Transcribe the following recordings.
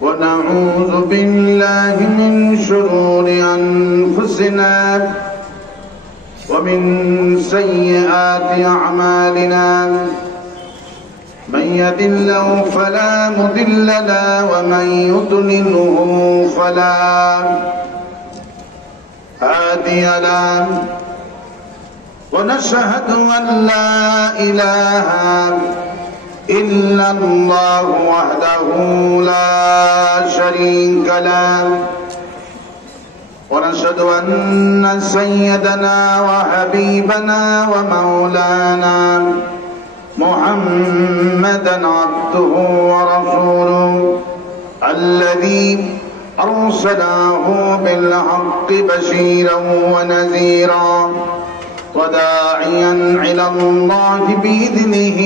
ونعوذ بالله من شرور أنفسنا ومن سيئات أعمالنا من يهد الله فلا مضل له ومن يضلله فلا هادي له ونشهد أن لا إله إلا الله وحده لا شريك له ونشهد أن سيدنا وحبيبنا ومولانا محمدا عبده ورسوله الذي أرسله بالحق بشيرا ونذيرا وداعيا إلى الله بإذنه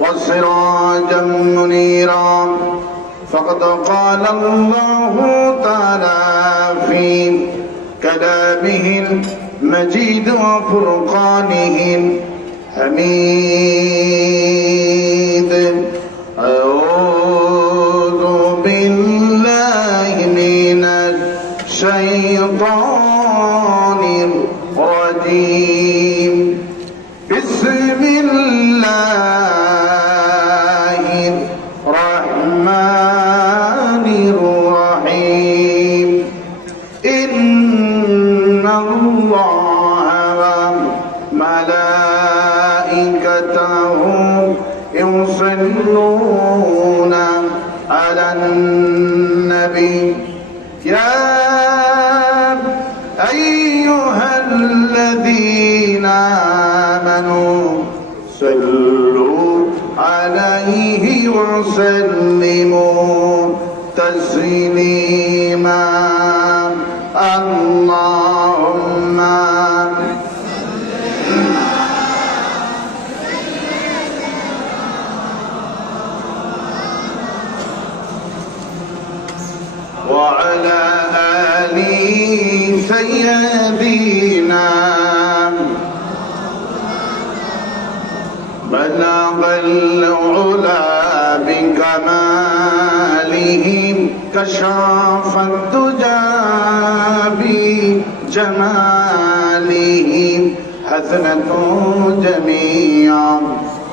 وسراجا منيرا فقد قال الله تعالى في كلامه المجيد وفرقانه الحميد أعوذ بالله من الشيطان الرجيم بسم الله الرحمن الرحيم إن الله وملائكته يصلون على النبي يا أيها الذين آمنوا صلوا عليه وسلموا تسليما اللهم وعلى آل سيدنا بلغ العلا بكمالهم كشاف الدجى بجمالهم حسنة جميع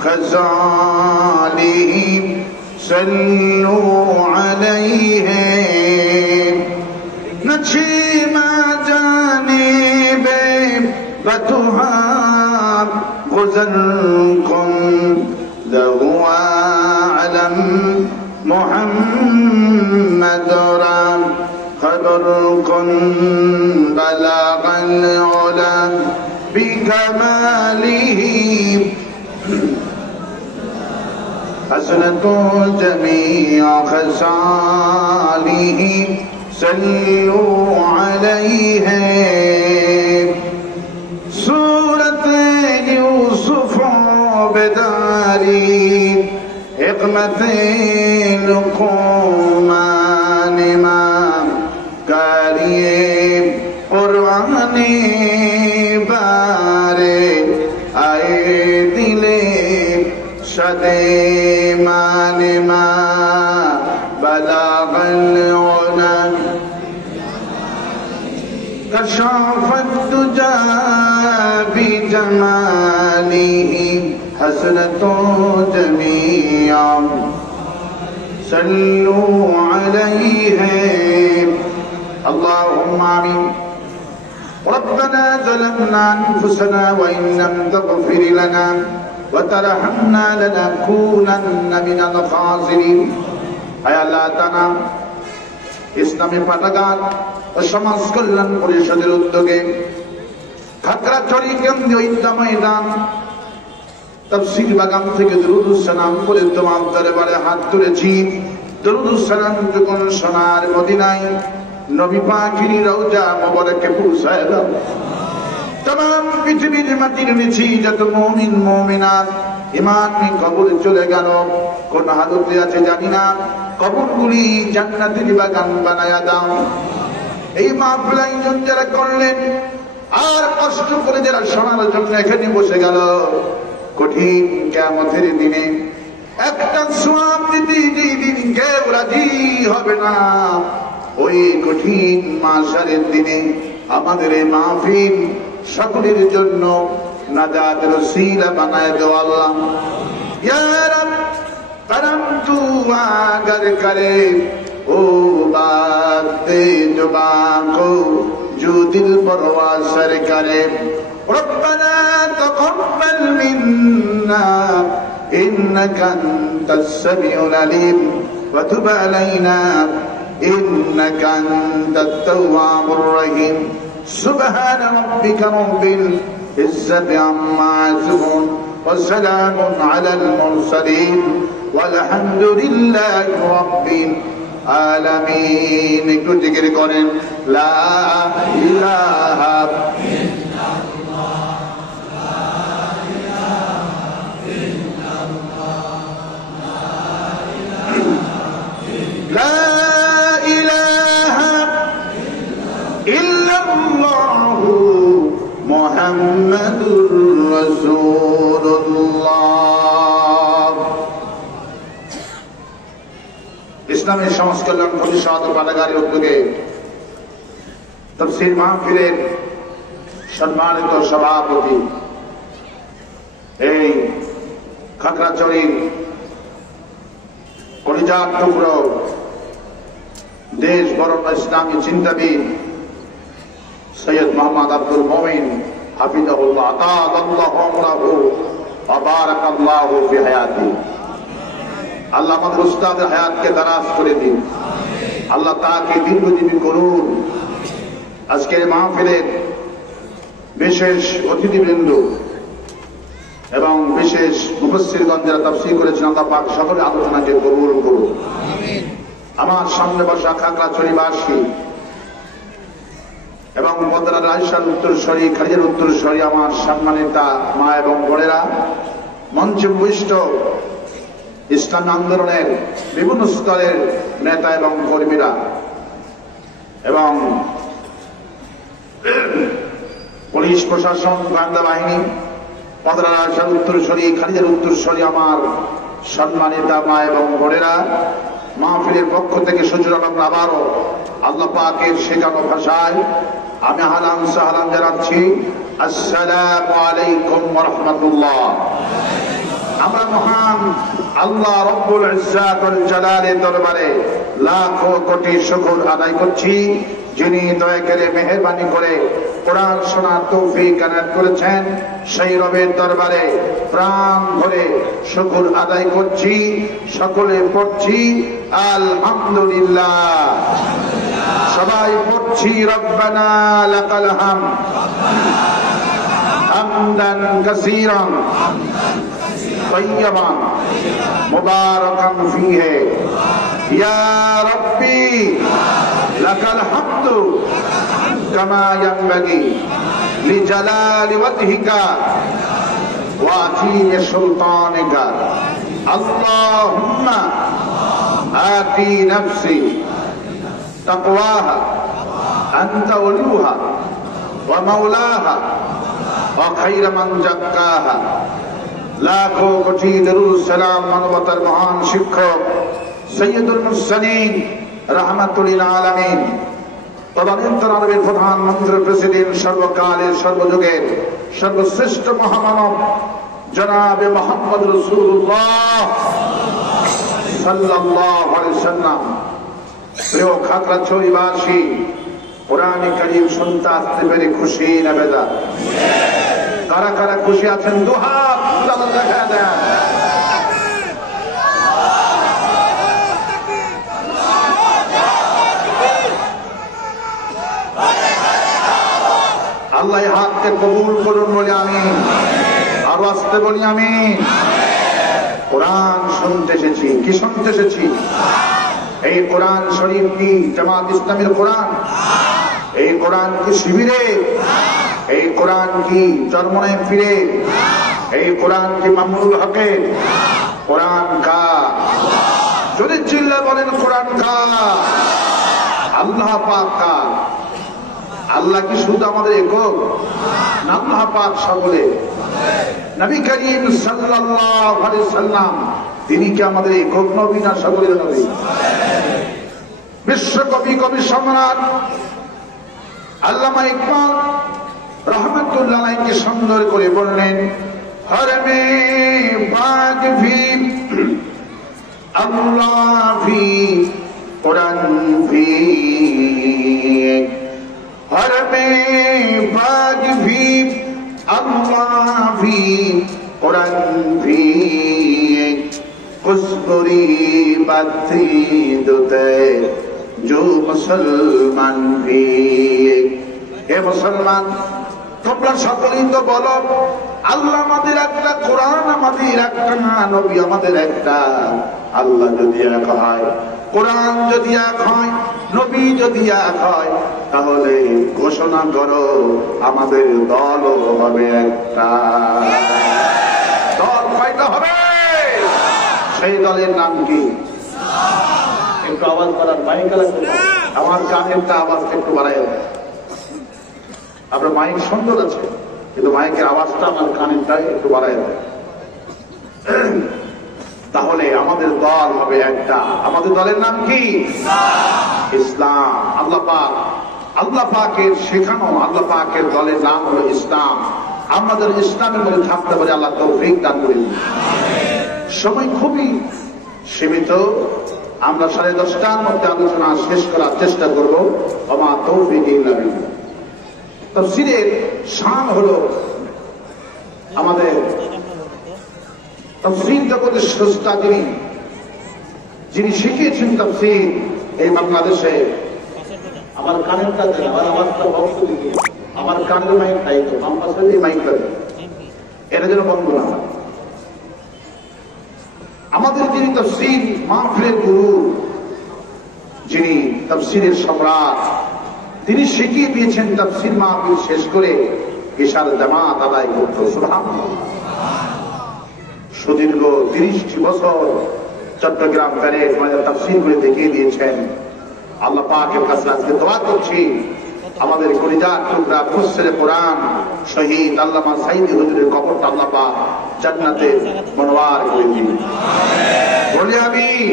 خصالهم صلوا عليهم نشيم جانب بتهاب غزل كن ذو علم محمد رام خبر كن بلغ العلا بكماله حسنة جميع خصاله صلوا عليه سورة يوسف بداري حكمة لقمان امام كريم قرآن بارے آئے دلے شدے مانما بلاغ العلا كشاف الدجى بجماله حسنة جميع صلوا عليه اللهم آمين ربنا ظلمنا أنفسنا وإن لم تغفر لنا وترحمنا لنكونن من الخاسرين আয় আল্লাহ তাআলা ইসলামী পাঠাগার ও সমাজ কল্যাণ পরিষদের উদ্যোগে খাগড়াছড়ি কেন্দ্রীয় ঈদগাহ ময়দান তাফসীর বাগান থেকে দুরূদুস সালাম করে তোমার দরবারে হাত তুলেছি দুরূদুস সালাম যখন সোনার মদিনায় নবী পাকের রওজা মোবারকে পৌঁছায় দাও तमाम পৃথিবীর মাটির নিচে যত মুমিন মুমিনাত ঈমান নিয়ে কবরে চলে গেল কোন হালতে আছে জানি না কবরগুলি জান্নাতের বাগান বানায়া দাও এই মাহফিল আয়োজন যারা করলেন আর কষ্ট করে যারা শোনার জন্য এখানে বসে গেল কঠিন কিয়ামতের দিনে একটা সওয়াব দিতে যেই দিন কেউ রাজি হবে না, ওই কঠিন মাশারের দিনে আমাদের এই মাহফিল সকলের জন্য নাজাতের ওসিলা বানায় দাও আল্লাহ। ইয়া রব करम तू अगर करे ओ बात दे जुबान को जो दिल पर वासर करे। रब्बना तक़ब्बल मिन्ना इन्नका अंतस समीउल अलीम व तुब अलैना इन्नका अंतत तव्वाबुर रहीम। सुब्हान रब्बिका रब्बिल इज्जति अम्मा यसिफून व सलामुन अलल मुरसलीन walhamdulillahi rabbil alamin। একটু জিকির করেন লা ইলাহা ইল্লাল্লাহ লা ইলাহা ইল্লাল্লাহ মুহাম্মাদুর রাসূলুল্লাহ। ইসলামী সমাজ কল্যাণ পরিষদ ও পাঠাগারের উদ্যোগে তাফসীর মাহফিলের সম্মানিত সভাপতি এই খাগড়াছড়ির কলিজার টুকরো দেশ বরণ্য ইসলামী চিন্তাবিদ সৈয়দ মোহাম্মদ আব্দুল মোমিন হাফিজাহুল্লাহ আতাদাল্লাহু আমরাহু ওয়া বারাকাল্লাহু ফি হায়াতিহি। আল্লাহ আমাদের উস্তাদের হায়াতকে দারাজ করে দিন, আল্লাহ তাকে দীর্ঘজীবী করুন। আজকের মাহফিলের বিশেষ অতিথিবৃন্দ এবং বিশেষ মুফাসসিরগণ যারা তাফসীর করেছেন, আল্লাহ পাক সকলের আলোচনাকে কবুল করুন। আমার সামনে বসা খাগড়াছড়িবাসী এবং বদরার আয়েশার উত্তরসূরি, খালিদের উত্তরসূরি আমার সম্মানিতা মা এবং বোনেরা, মঞ্চে উপবিষ্ট ইসলাম আন্দোলনের বিভিন্ন স্তরের নেতা এবং কর্মীরা এবং পুলিশ প্রশাসন, গোয়েন্দা বাহিনী, বদরার আয়েশার উত্তরসূরি, খালিদের উত্তরসূরি আমার সম্মানিতা মা এবং বোনেরা, মাহফিলের পক্ষ থেকে সুজুরাম আবারও আল্লাহ পাকের শেখানো ভাষায় আমি আহলান সাহলান জানাচ্ছি, আসসালামু আলাইকুম ওয়া রাহমাতুল্লাহ। আমরা মহান আল্লাহ রব্বুল ইজ্জাত ওয়াল জালালের দরবারে লাখো কোটি শুকর আদায় করছি, যিনি দয়া করে মেহেরবানি করে কোরআন শোনার তৌফিক এনায়েত করেছেন। সেই রবের দরবারে প্রাণ ভরে শুকর আদায় করছি, সকলে পড়ছি আলহামদুলিল্লাহ। সবাই পড়ছি রব্বানা লাকাল হামদ হামদান কাসীরান طيبا مباركا فيه يا ربي لك الحمد كما ينبغي لجلال وجهك وعظيم سلطانك اللهم آتي نفسي تقواها أنت وليها ومولاها وخير من زكاها। লাখো কোটি দরুদ সালাম মানবতার মহান শিক্ষক সৈয়দুল মুরসালিন রাহমাতুল লিল আলামিন, তদানীন্তন আরবের প্রধানমন্ত্রী, প্রেসিডেন্ট, সর্বকালের সর্বযুগের সর্বশ্রেষ্ঠ মহামানব জনাবে মুহাম্মদ রাসূলুল্লাহ সাল্লাল্লাহু আলাইহি ওয়াসাল্লাম। প্রিয় খাগড়াছড়িবাসী, কোরআনে কারীম শুনতে আসতে পেরে খুশি না বেজার? কারা কারা খুশি আছেন দুহাত দেখা দেন। আল্লাহ হাতকে কবুল করুন বলে আমি আরো আসতে বলি আমি। কোরআন শুনতে এসেছি। কি শুনতে এসেছি? এই কোরআন শরীফ কি জামাত ইসলামের কোরআন? এই কোরআন কি শিবিরে? এই কোরআন কি চরমনায় ফিরে? এই কোরআন কি মামুনুল হকের? কোরআন কা? যদি চিল্লা বলেন কোরআন কা? আল্লাহ পাক কা? আল্লাহ কি শুধু আমাদের একক? আল্লাহ পাক সকলে। নবী করিম সাল্লাল্লাহু আলাইহি সাল্লাম তিনি কি আমাদের একক নবী না সকলের নবী? বিশ্বকবি কবি সম্রাট আল্লামা ইকবাল রহমতুল্লাহ আলাইহি সুন্দর করে বললেন, হর মে বাগ ভি আল্লাহ ভি কুরআন ভি, হর মে বাগ ভি আল্লাহ ভি কুরআন ভি, খুশবুরি বাতি দুতে जो মুসলমান ভি। হে মুসলমান, তোমরা সকলেই তো বলো আল্লাহ আমাদের একটা, কোরআন আমাদের একটা, নবী আমাদের একটা। আল্লাহ যদি এক হয়, কোরআন যদি এক হয়, নবী যদি এক হয়, তাহলে ঘোষণা করো আমাদের দলও হবে একটা। দল কয়টা হবে? সেই দলের নাম কি? একটু আওয়াজ করার মাইক, আমার কানেরটা আওয়াজ একটু বাড়াই। আপনার মাইক সুন্দর আছে, কিন্তু মাইকের আওয়াজটা আমার কানেরটা একটু বাড়াই। তাহলে আমাদের দল হবে একটা। আমাদের দলের নাম কি? ইসলাম। আল্লাহ পাকের শেখানো, আল্লাহ পাকের দলের নাম হলো ইসলাম। আমাদের ইসলামের মধ্যে থাকতে পারে, আল্লাহ তৌফিক দান করেন। সময় খুবই সীমিত, আমরা 10:30টার মধ্যে আলোচনা শেষ করার চেষ্টা করব। ওমা তৌফিক ইল্লা বিল্লাহ। তাফসীরের শান হলো আমাদের তাফসীর জগতের স্রষ্টা যিনি শিখিয়েছেন তাফসীর এই বাংলাদেশে। আমার কানেরটা দেন, আমার আওয়াজটা বন্ধ দিকে, আমার কানের মাইক নাই তো, আমার সাথে মাইক দেন, এটা যেন বন্ধ না হয়। আমাদের যিনি তাফসীর মাহফিলের গুরু, যিনি তাফসীরের সম্রাট, তিনি শিখিয়ে দিয়েছেন তাফসীর মাহফিল শেষ করে ইশার জামাত আদায় করতে। সুবহানাল্লাহ। সুদীর্ঘ 30টি বছর চট্টগ্রাম প্যারেড তাফসীর করে দেখিয়ে দিয়েছেন। আল্লাহ পাকের কাছে আজকে দোয়া করছি, আমাদের কলিজার টুকরা মুফসিরে কোরআন শহীদ আল্লামা সাইদি হুজুরের কবরটা আল্লাহ পাক জান্নাতে মনোয়ার করে দিন। বলি আমিন।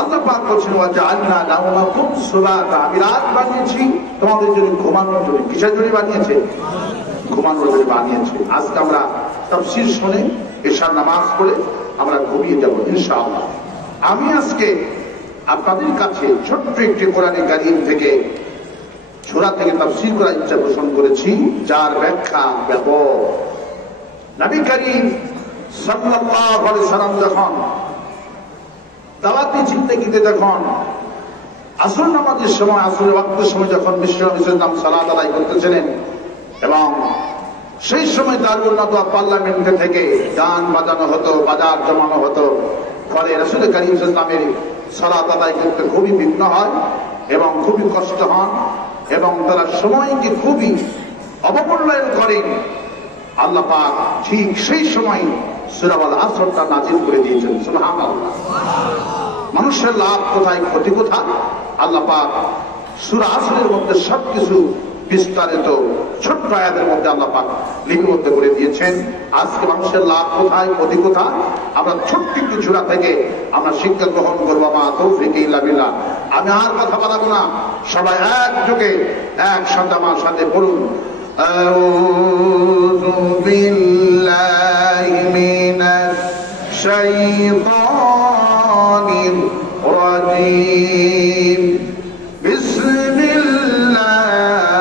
আল্লাহ পাক বলছেন, ওয়া জাআলনা নাওমাকুম সুবাতা, আমি রাত বানিয়েছি তোমাদের জন্য ঘুমানোর জন্য। কিসের জন্য বানিয়েছে? ঘুমানোর জন্য বানিয়েছে। আজকে আমরা তাফসীর শুনে এশার নামাজ পড়ে আমরা ঘুমিয়ে যাব ইনশাআল্লাহ। আমি আজকে আপনাদের কাছে ছোট্ট একটি কোরআনে কারীম থেকে, সূরা থেকে তাফসীর করার ইচ্ছা পোষণ করেছি, যার ব্যাখ্যা ব্যাপক। নবী করিম সাল্লাল্লাহু আলাইহি সাল্লাম যখন দাওয়াতি জিন্দেগিতে, যখন আসর নামাজের সময়, আসরের ওয়াক্তের সময় যখন বিশ্বনবী সাল্লাল্লাহু আলাইহি ওয়াসাল্লাম সালাত আদায় করতেছিলেন, এবং সেই সময় দারুল নাদওয়া পার্লামেন্ট থেকে গান বাজানো হতো, বাজার জমানো হতো, ফলে রাসূল করিম সাল্লাল্লাহু আলাইহি ওয়াসাল্লামের সালাত আদায় করতে খুবই বিঘ্ন হয় এবং খুবই কষ্ট হন, এবং তারা সময়কে খুবই অবমূল্যায়ন করেন। আল্লাহ পাক ঠিক সেই সময় সূরা আল আসরটা নাযিল করে দিয়েছেন। সুবহানাল্লাহ। মানুষের লাভ কোথায়, ক্ষতি কোথায়, আল্লাহ পাক সূরা আসরের মধ্যে সবকিছু বিস্তারিত ছোট্ট আয়াতের মধ্যে আল্লাহ পাক লিপিবদ্ধ করে দিয়েছেন। আজকে মানুষের লাভ কোথায়, ক্ষতি কোথায়, আমরা ছোট্ট একটু সূরা থেকে আমরা শিক্ষা গ্রহণ করবো। মা তৌফিক ইল্লা বিল্লাহ। আমি আর কথা বলাবো না, সবাই একযোগে একসাথে আমার সাথে বলুন, আউযু বিল্লাহি মিনাশ শাইতানির রাজীম,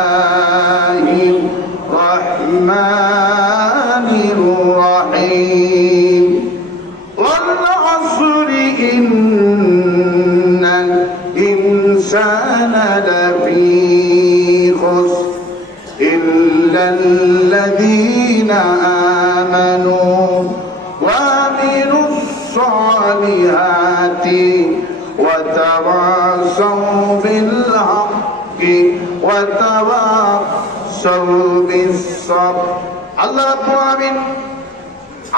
বিসমিল্লাহির রহমানির রহিম, ওয়াল আসরি ইন্নাল ইনসানা লাফী খুসর ইল্লাল্লাযীনা আমানু ওয়া আমিলুস সালিহাতি ওয়া তাওয়াসাউ বিল হাক্কি ওয়া তাওয়াসাউ বিস সাবর। আল্লাহ রাব্বুল আলামিন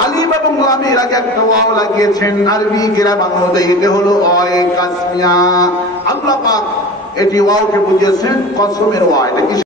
আলিফ এবং লামের আগে একটা ওয়াও লাগিয়েছেন। আরবি কিরামান অনুযায়ী এটা হলো অয়ে কাসমিয়া। আল্লাহ পাক এটি ওয়াওকে বুঝিয়েছেন কসমের ওয়া। এটা